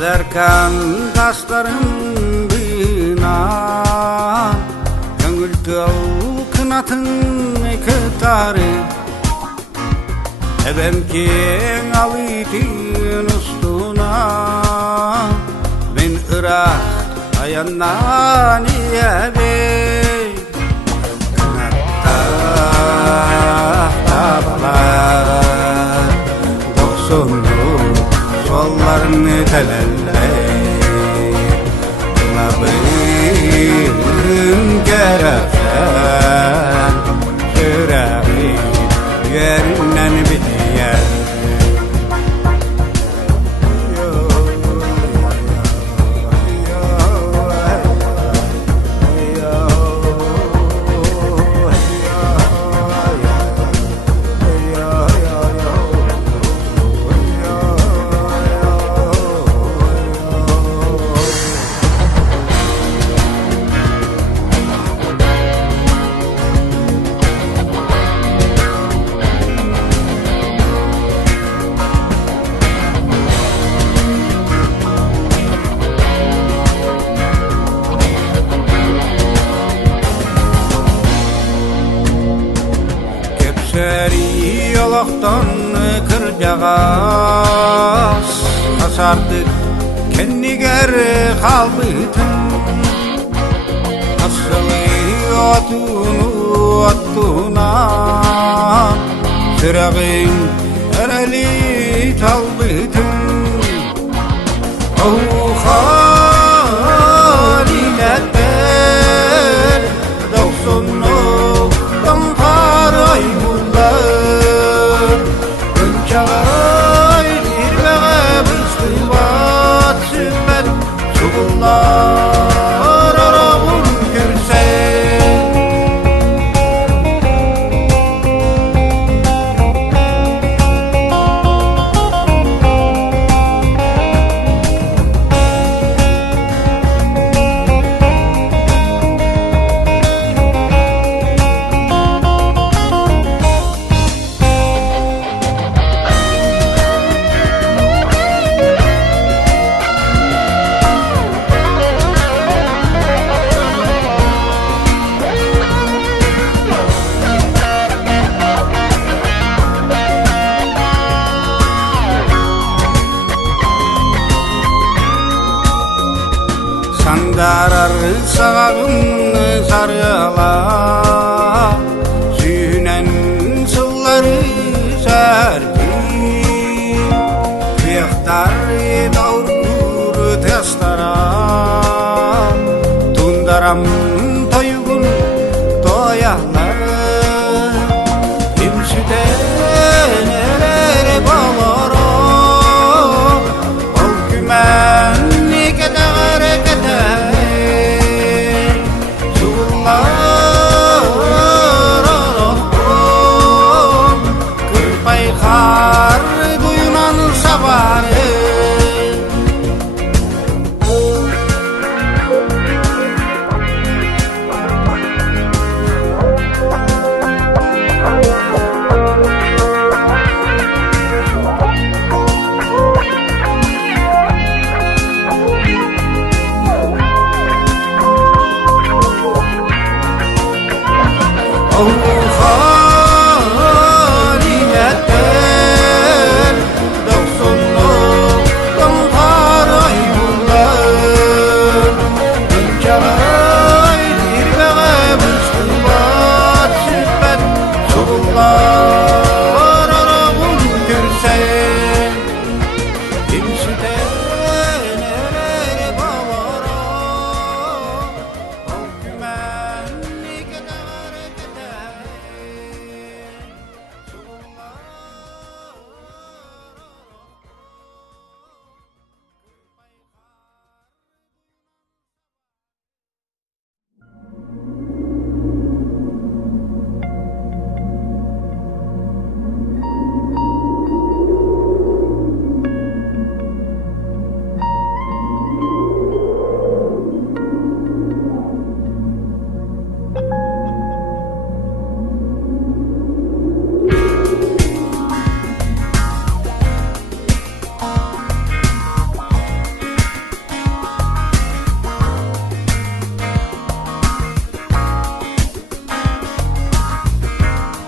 Derken taşların bina Göngül kınatın kıtarı Ebemkin avitin ustuna Ben Irak ayandan iyebey Kınatta tabalar Doksunu sollarını telelley Kılabın gereften Yüreği yerinden bitiyer Seri yolaktan kırcağız Kasardık kendi geri kalbıtın Asılı otunu attuna Sırağın ereli talbıtın Haliletler Doksunluktan paray Çağay dirbeğe bıskıvat süper Çuğullar arağın görsen Sandarar sağın sarıla Sünen sılları serpi Kıyıktar davur testara Tundaram toygun toyahlar Kimsüden erer bağlara Ol gümen Kırpay duyunan sabarı Oh